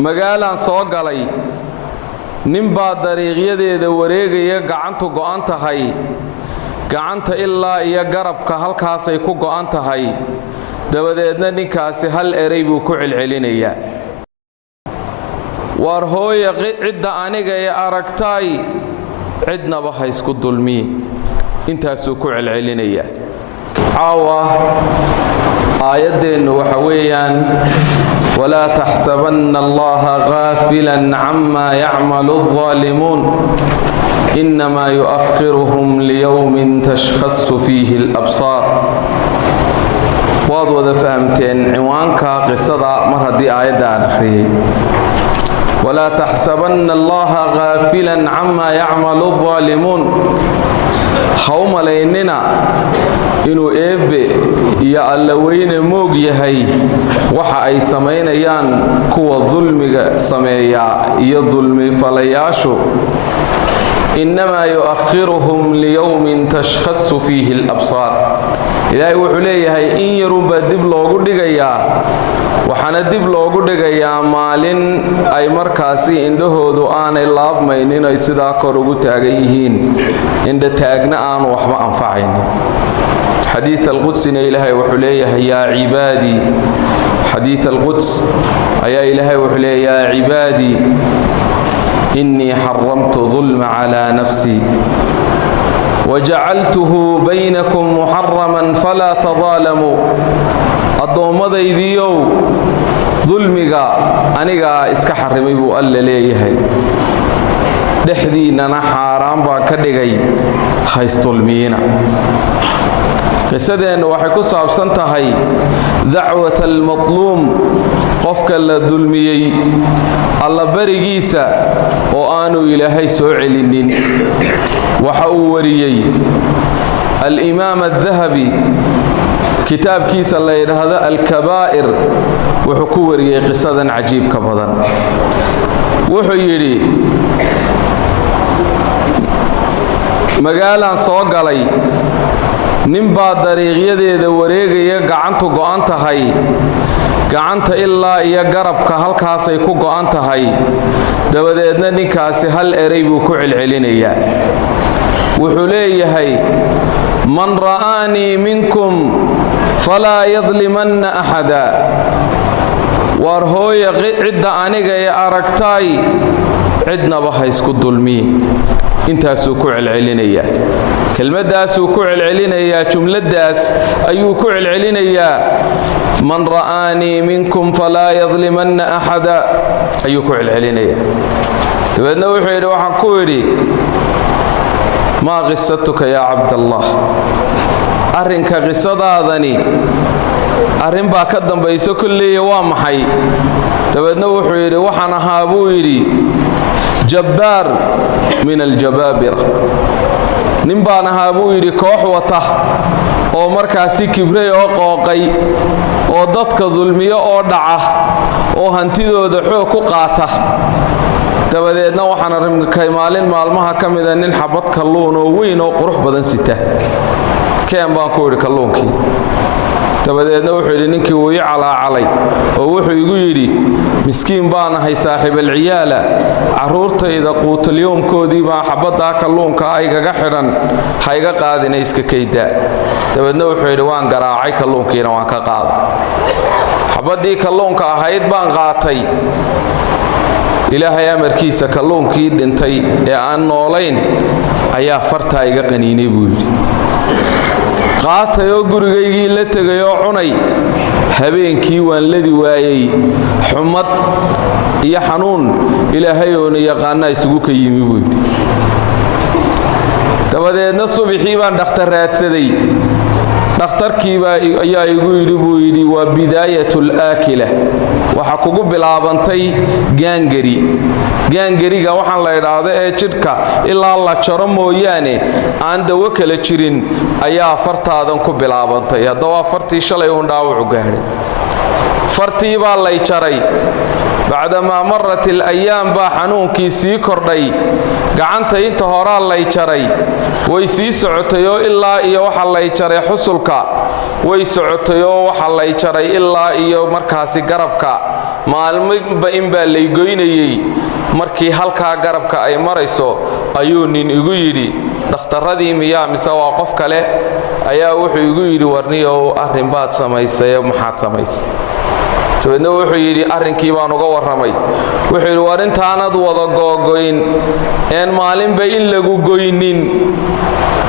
magaalaan soo galay nin baa dariiqyadeeda wareegaya gacantu go'an tahay gacanta ilaa iyo garabka halkaasay ku go'an tahay dabadeedna ninkaasi hal eray buu ku celcelinayaa war hooye cidda aniga ee aragtay cidnaba ha isku dulmiye intaasuu ku celcelinayaa caawa aayadeennu waxa weeyaan ولا تحسبن الله غافلا عما يعمل الظالمون إنما يؤخرهم ليوم تشخص فيه الأبصار واضح فهمتين عنوانك قصة مرهدي آيات آخرين ولا تحسبن الله غافلا عما يعمل الظالمون خوم ليننا إنه إيبه يا الله وين موج يهي waxa ay sameynayaan kuwa dulmiga sameeya iyo dulmi falayaashu inma yu'akhiruhum liyawmin tashkhassu fihi al-absar ilaahay wuxuu leeyahay in yaruba dib loogu dhigayaa waxana dib loogu dhigayaa maalin ay markaasi indhahoodu aanay laabmaynin ay sida kor ugu taagan yihiin inda taagna aan waxba anfacayn حديث القدس إلهي وحليه يا عبادي حديث القدس يا إلهي وحليه يا عبادي إني حرمت ظلم على نفسي وجعلته بينكم محرما فلا تظالموا الضوء ذيو ظلمك أنيقا إسكحرمي بو ألا ليه دحدينا حرام باكدقي هايستولمينا قصدين waxay ku saabsan tahay dacwat al-matlum qofka la dulmiyay alla barigiisa oo aanu ilaahay soo celinin waxa uu wariyay al-imam al-dhahabi kitaabkiisa la yiraahdo al-kabaa'ir wuxuu ku wariyay qisadan cajiibka badan wuxuu yiri magaalaan soo galay nin baa dariiqyadeeda wareegaya gacantu go'an tahay gacanta ilaa iyo garabka halkaasay ku go'an tahay dabadeedna ninkaasi hal eray buu ku celcelinayaa wuxuu leeyahay man ra'ani minkum fala yadlimanna ahada war hooye cidda aniga ee aragtay cidnaba ha isku dulmiye intaasuu ku celcelinayaa kelmadaasuu ku celcelinayaa jumladaas ayuu ku celcelinayaa man ra'ani minkum fala yadlimanna ahada ayuu ku celcelinayaa dabeedna wuxuu yidhi waxaan ku yidhi maa qisatuka yaa cabdallah arrinka qisadaadani arrin baa ka dambayso kolleeya waa maxay dabeedna wuxuu yidhi waxaan ahaa buu yidhi jabbaar min aljabaabira nin baan ahaa buu yidhi koox wata oo markaasi kibray oo qooqay oo dadka dulmiyo oo dhaca oo hantidooda xoog ku qaata dabadeedna waxaan arrimkay maalin maalmaha ka mida nin xabad kalluun oo weyn oo qurux badan sita keen baan ku yidhi kalluunkii dabadeedna wuxuu yidhi ninkii wuu ii calaacalay oo wuxuu igu yidhi miskiin baan ahay saaxiib alciyaala carruurtayda quutalyoomkoodii baa xabaddaa kalluunka aygaga xidhan ha iga qaadina iska kaydaa dabeedna wuxuu yidhi waan garaacay kalluunkiina waan ka qaaday xabaddii kalluunka ahayd baan qaatay ilaahay amarkiisa kalluunkii dhintay ee aan noolayn ayaa fartaa iga qaniinay buu yidhi qaatay oo gurigaygii la tegay oo cunay habeenkii waan ladi waayay xumad iyo xanuun ilaahay oo yaqaana isugu ka yimi buu yidhi dabadeedna subaxii baan dhakhtar raadsaday dhakhtarkiiba ayaa igu yidhi buu yidhi waa bidaayatul aakila waxa kugu bilaabantay gaangariga waxaan la idhaahdo ee jidhka ilaa la jaro mooyaane aan dawo kala jirin ayaa fartaadan ku bilaabantay haddaba fartii shalay uun dhaawacu gaadhay fartii baa lay jaray bacdamaa marat alayaam baa xanuunkii sii kordhay gacanta inta horaa lay jaray way sii socotay oo ilaa iyo waxa lay jaray xusulka way socotay oo waxa lay jaray ilaa iyo markaasi garabka maalmo in baa lay goynayay markii halka garabka ay marayso ayuu nin igu yiri dhakhtaradii miyaa mise waa qof kale ayaa wuxuu igu yiri warniyow arrin baad samaysay maxaad samaysay tawadna wuxuu yiri arrinkii baan uga waramay wuxuu yiri warintaanad wada googoyn een maalinba in lagu goynin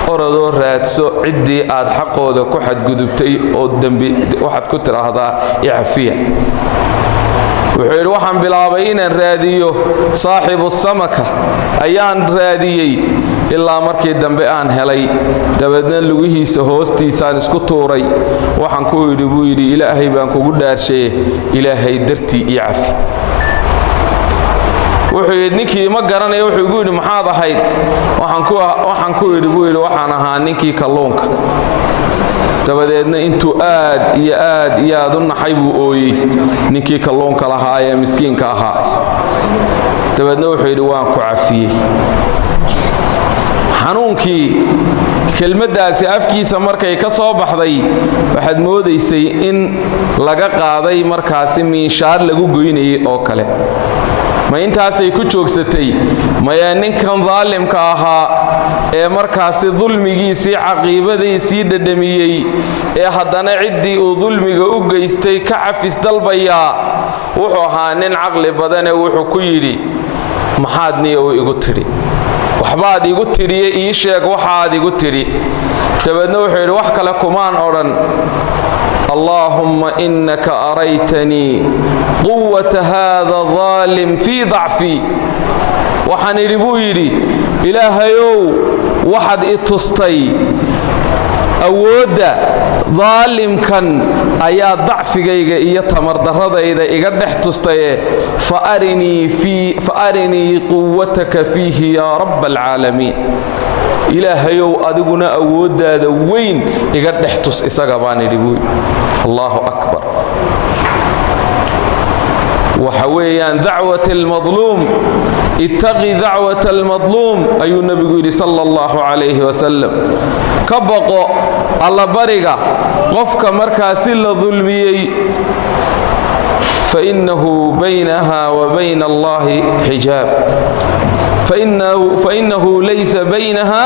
orodoo raadso ciddii aad xaqooda ku xadgudubtay oo dambi waxaad ku tiraahdaa icafiya wuxuu yiri waxaan bilaabay inaan raadiyo saaxibu samaka ayaan raadiyay ilaa markii dambe aan helay dabadna lugihiisa hoostiisaan isku tuuray waxaan ku yiri buu yiri ilaahay baan kugu dhaarshay ilaahay dartii icafi wuxuu yiri ninkii ma garanayo wuxuu igu yiri maxaad ahayd waxaan ku yiri buu yiri waxaan ahaa ninkii kalluunka dabadeedna intuu aad u naxay buu ooyay ninkii kalluunka lahaa ee miskiinka ahaa dabadeedna wuxuu yiri waan ku cafiyay xanuunkii kelmadaasi afkiisa markay ka soo baxday waxaad moodaysay in laga qaaday markaasi miishaar lagu goynayay oo kale ma intaasay ku joogsatay maya ninkan daalimka ahaa ee markaasi dulmigiisii caqiibadiisii dhadhamiyey ee haddana ciddii uu dulmiga u geystay ka cafis dalbayaa wuxuu ahaa nin caqli badane wuxuu ku yidhi maxaad niyow igu tidhi waxbaad igu tidhiye ii sheeg waxaad igu tidhi dabeedna wuxuu yidhi wax kale kumaan odhan اللهم إنك أريتني قوة هذا الظالم في ضعفي وحن ربويري إلهيو وحد إتستي أود ظالم كان أيا ضعف جيجا يتمر دردا إذا إجدح تستي فأرني قوتك فيه يا رب العالمين إلهيو أدقنا أود هذا وين يقدح تس إسقاباني ربوي الله أكبر وحويا دعوة المظلوم اتقي دعوة المظلوم أي النبي صلى الله عليه وسلم كبقوا الله برقة قفك مركز الظلمي فإنه بينها وبين الله حجاب فإنه ليس بينها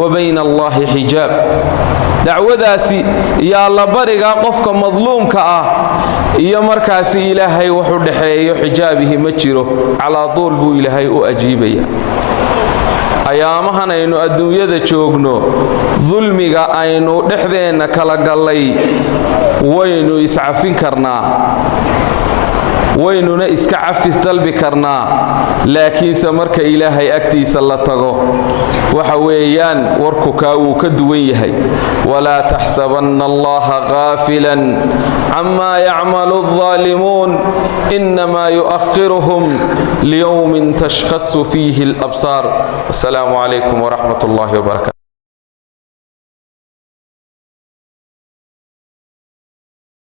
وبين الله حجاب دعوذاسي يا الله برقا قفك مظلومك يا مركاسي إلهي وحدحي حجابه مجره على طول بو إلهي أجيبيا أيامهنا إنو الدنيا جوجنو ظلمك أينو دحذين كالقلي وينو يسعفين كرنا ويننا iska cafis dalbi karnaa laakiin samarka ilaahay agtiisa la tago waxa weeyaan warku ka uu ka duwan yahay wala tahsabanna allaha ghafilan amma ya'malu adh-dhalimun inma yu'akhiruhum liyawmin tashkhassu fihi al-absar. Assalamu alaykum wa rahmatullahi wa barakatuh.